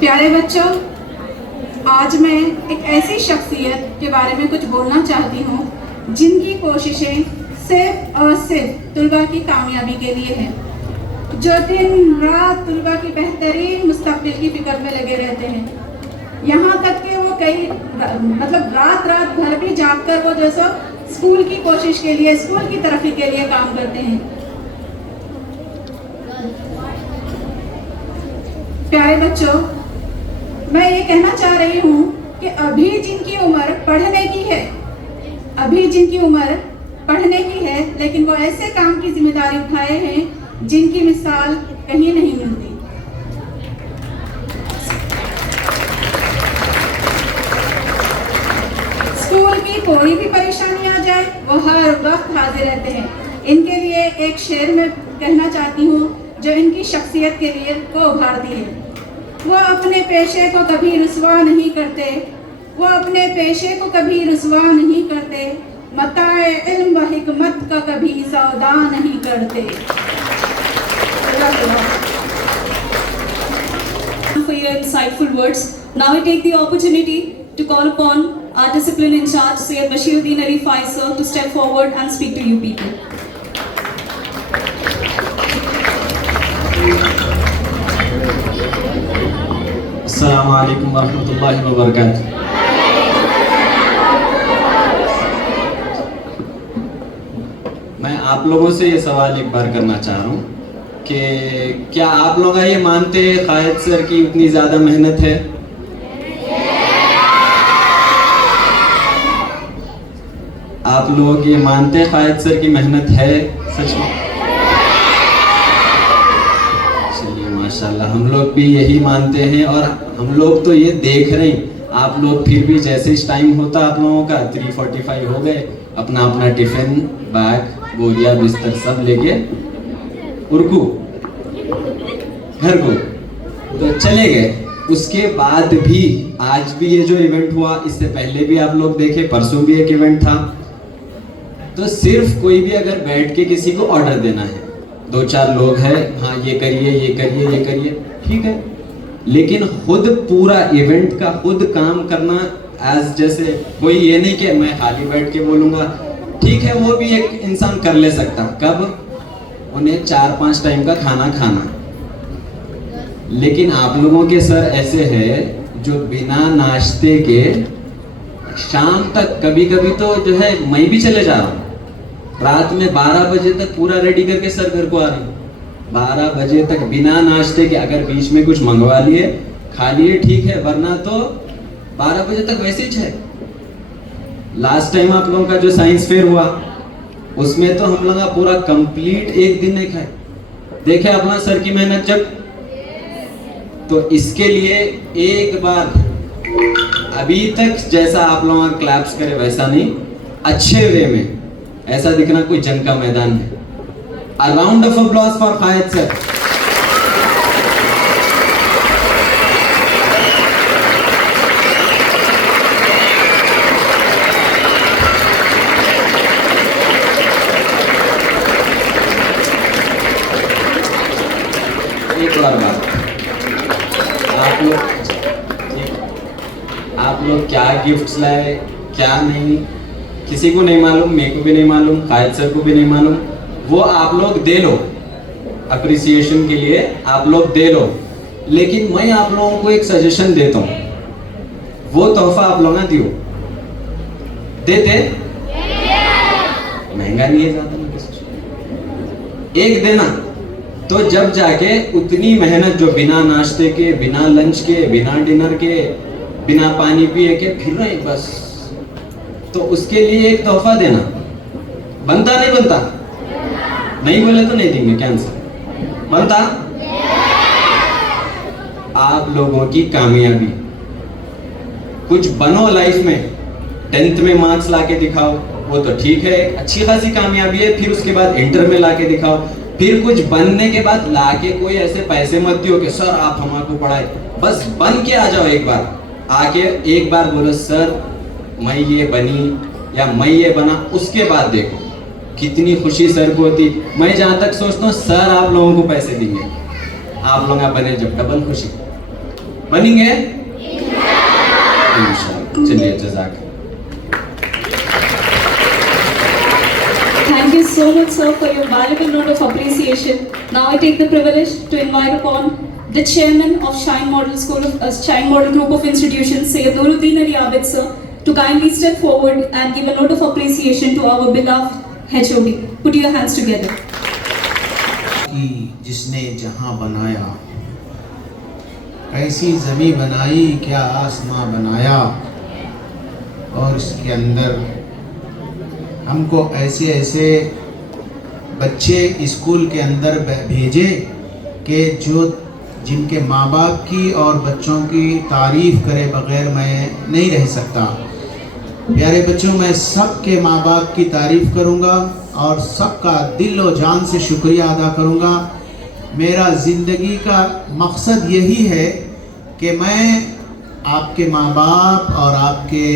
प्यारे बच्चों, आज मैं एक ऐसी शख्सियत के बारे में कुछ बोलना चाहती हूँ जिनकी कोशिशें सिर्फ और सिर्फ तुलबा की कामयाबी के लिए हैं, जो दिन रात तुलबा की बेहतरीन मुस्तकबिल की फिक्र में लगे रहते हैं। यहाँ तक कि वो कई रात रात भर भी जाग कर वो जैसा स्कूल की कोशिश के लिए, स्कूल की तरक्की के लिए काम करते हैं। प्यारे बच्चों, मैं ये कहना चाह रही हूँ कि अभी जिनकी उम्र पढ़ने की है, लेकिन वो ऐसे काम की जिम्मेदारी उठाए हैं जिनकी मिसाल कहीं नहीं मिलती। स्कूल की कोई भी परेशानी आ जाए वो हर वक्त हाजिर रहते हैं। इनके लिए एक शेर में कहना चाहती हूँ जो इनकी शख्सियत के लिए को उभारती है। वो अपने पेशे को कभी रुसवा नहीं करते, मताए इल्म व हिकमत का कभी सौदा नहीं करते। For your insightful words. Now I take the opportunity to call upon our discipline in charge, Syed Bashiruddin Ali Faisal, to step forward and speak to you people. अस्सलामु अलैकुम वरहमतुल्लाहि वबरकातुहू। मैं आप लोगों से ये सवाल एक बार करना चाह रहा हूँ कि क्या आप लोग ये मानते हैं कायद सर की उतनी ज़्यादा मेहनत है? आप लोग ये मानते हैं कायद सर की मेहनत है सच में? चलिए माशाल्लाह, हम लोग भी यही मानते हैं और हम लोग तो ये देख रहे हैं। आप लोग फिर भी जैसे इस टाइम होता आप लोगों का 3:45 हो गए, अपना अपना टिफिन बैग बोरिया बिस्तर सब लेके उर्कू घर को तो चले गए। उसके बाद भी आज भी ये जो इवेंट हुआ, इससे पहले भी आप लोग देखे, परसों भी एक इवेंट था। तो सिर्फ कोई भी अगर बैठ के किसी को ऑर्डर देना है, 2-4 लोग हैं, हाँ ये करिए, ठीक है, लेकिन खुद पूरा इवेंट का खुद काम करना एज जैसे कोई ये नहीं कि मैं खाली बैठ के बोलूँगा, ठीक है वो भी एक इंसान कर ले सकता। कब? उन्हें 4-5 टाइम का खाना खाना। लेकिन आप लोगों के सर ऐसे हैं जो बिना नाश्ते के शाम तक, कभी कभी तो जो है मैं भी चले जा रहा हूँ, रात में 12 बजे तक पूरा रेडी करके सर घर को आ रही हूँ। 12 बजे तक बिना नाश्ते के, अगर बीच में कुछ मंगवा लिए खा लिए ठीक है, वरना तो 12 बजे तक वैसे ही है। लास्ट टाइम आप लोगों का जो साइंस फेयर हुआ उसमें तो हम लोग का पूरा कंप्लीट एक दिन नहीं खाए। देखे अपना सर की मेहनत जब, तो इसके लिए एक बार अभी तक जैसा आप लोगों का क्लैप्स करे वैसा नहीं, अच्छे वे में ऐसा दिखना कोई जंग का मैदान है। A round of applause for Khaid sir. एक और बात, आप लोग क्या गिफ्ट्स लाए क्या नहीं, किसी को नहीं मालूम, मेरे को भी नहीं मालूम, कायद सर को भी नहीं मालूम। वो आप लोग दे लो, अप्रिसिएशन के लिए आप लोग दे लो, लेकिन मैं आप लोगों को एक सजेशन देता हूँ, वो तोहफा आप लोग ना दियो, देते महंगा नहीं है ज़्यादा, एक देना तो जब जाके उतनी मेहनत जो बिना नाश्ते के, बिना लंच के, बिना डिनर के, बिना पानी पिए के फिर रहे बस, तो उसके लिए एक तोहफा देना बनता नहीं बनता? नहीं बोले तो नहीं देंगे, कैंसिल बनता। आप लोगों की कामयाबी, कुछ बनो लाइफ में, 10th में मार्क्स लाके दिखाओ, वो तो ठीक है, अच्छी खासी कामयाबी है। फिर उसके बाद इंटर में लाके दिखाओ, फिर कुछ बनने के बाद लाके कोई ऐसे पैसे मत दियो कि सर आप हमारे पढ़ाए, बस बन के आ जाओ। एक बार आके एक बार बोलो सर मैं ये बनी या मैं ये बना, उसके बाद देखो कितनी खुशी सर को होती। मैं जहाँ तक सोचता हूँ सर आप लोगों को पैसे देंगे, आप लोग बने जब डबल खुशी बनेंगे इंशाल्लाह। चलिए जज़ाक। Thank you so much, sir, for your valuable note of appreciation. Now I take the privilege to invite upon the chairman of Shine Model School of Shine Model Group of Institutions, Sayyid Nuruddin Ali Abid, sir, to kindly step forward and give a note of appreciation to our beloved HOD. Put your hands together. कि जिसने जहां बनाया, कैसी ज़मीं बनाई, क्या आसमां बनाया, और इसके अंदर हमको ऐसे ऐसे बच्चे स्कूल के अंदर भेजे कि जिनके माँ बाप की और बच्चों की तारीफ़ करे बग़ैर मैं नहीं रह सकता। प्यारे बच्चों, मैं सबके माँ बाप की तारीफ़ करूँगा और सबका दिल और जान से शुक्रिया अदा करूँगा। मेरा ज़िंदगी का मकसद यही है कि मैं आपके माँ बाप और आपके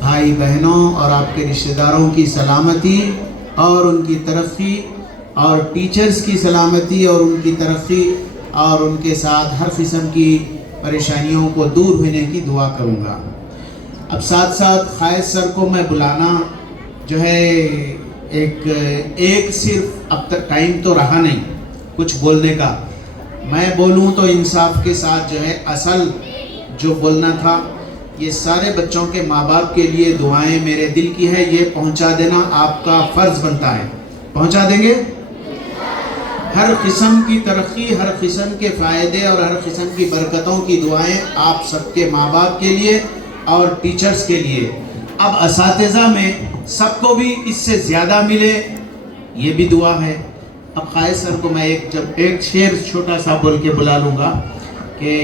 भाई बहनों और आपके रिश्तेदारों की सलामती और उनकी तरक्की और टीचर्स की सलामती और उनकी तरक्की और उनके साथ हर किस्म की परेशानियों को दूर होने की दुआ करूँगा। अब साथ साथ खायद सर को मैं बुलाना जो है एक सिर्फ अब तक टाइम तो रहा नहीं कुछ बोलने का। मैं बोलूँ तो इंसाफ के साथ जो है असल जो बोलना था, ये सारे बच्चों के माँ बाप के लिए दुआएं मेरे दिल की है, ये पहुँचा देना आपका फ़र्ज़ बनता है। पहुँचा देंगे? हर किस्म की तरक्की, हर किस्म के फ़ायदे और हर किस्म की बरकतों की दुआएं आप सबके माँ बाप के लिए और टीचर्स के लिए। अब असातिज़ा में सबको भी इससे ज़्यादा मिले, ये भी दुआ है। अब खायद सर को मैं एक शेर छोटा सा बोल के बुला लूँगा कि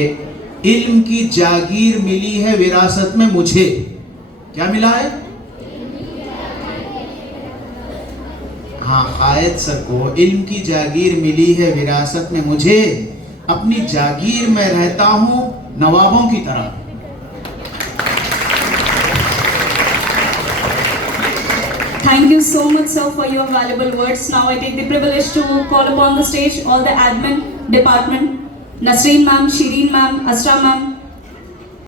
इल्म की जागीर मिली है विरासत में मुझे। क्या मिला है? हाँ, खायद सर को इल्म की जागीर मिली है विरासत में मुझे, अपनी जागीर में रहता हूँ नवाबों की तरह। Thank you so much, sir, for your valuable words. Now I take the privilege to call upon the stage all the admin department, Nasreen ma'am, Shireen ma'am, Asra ma'am,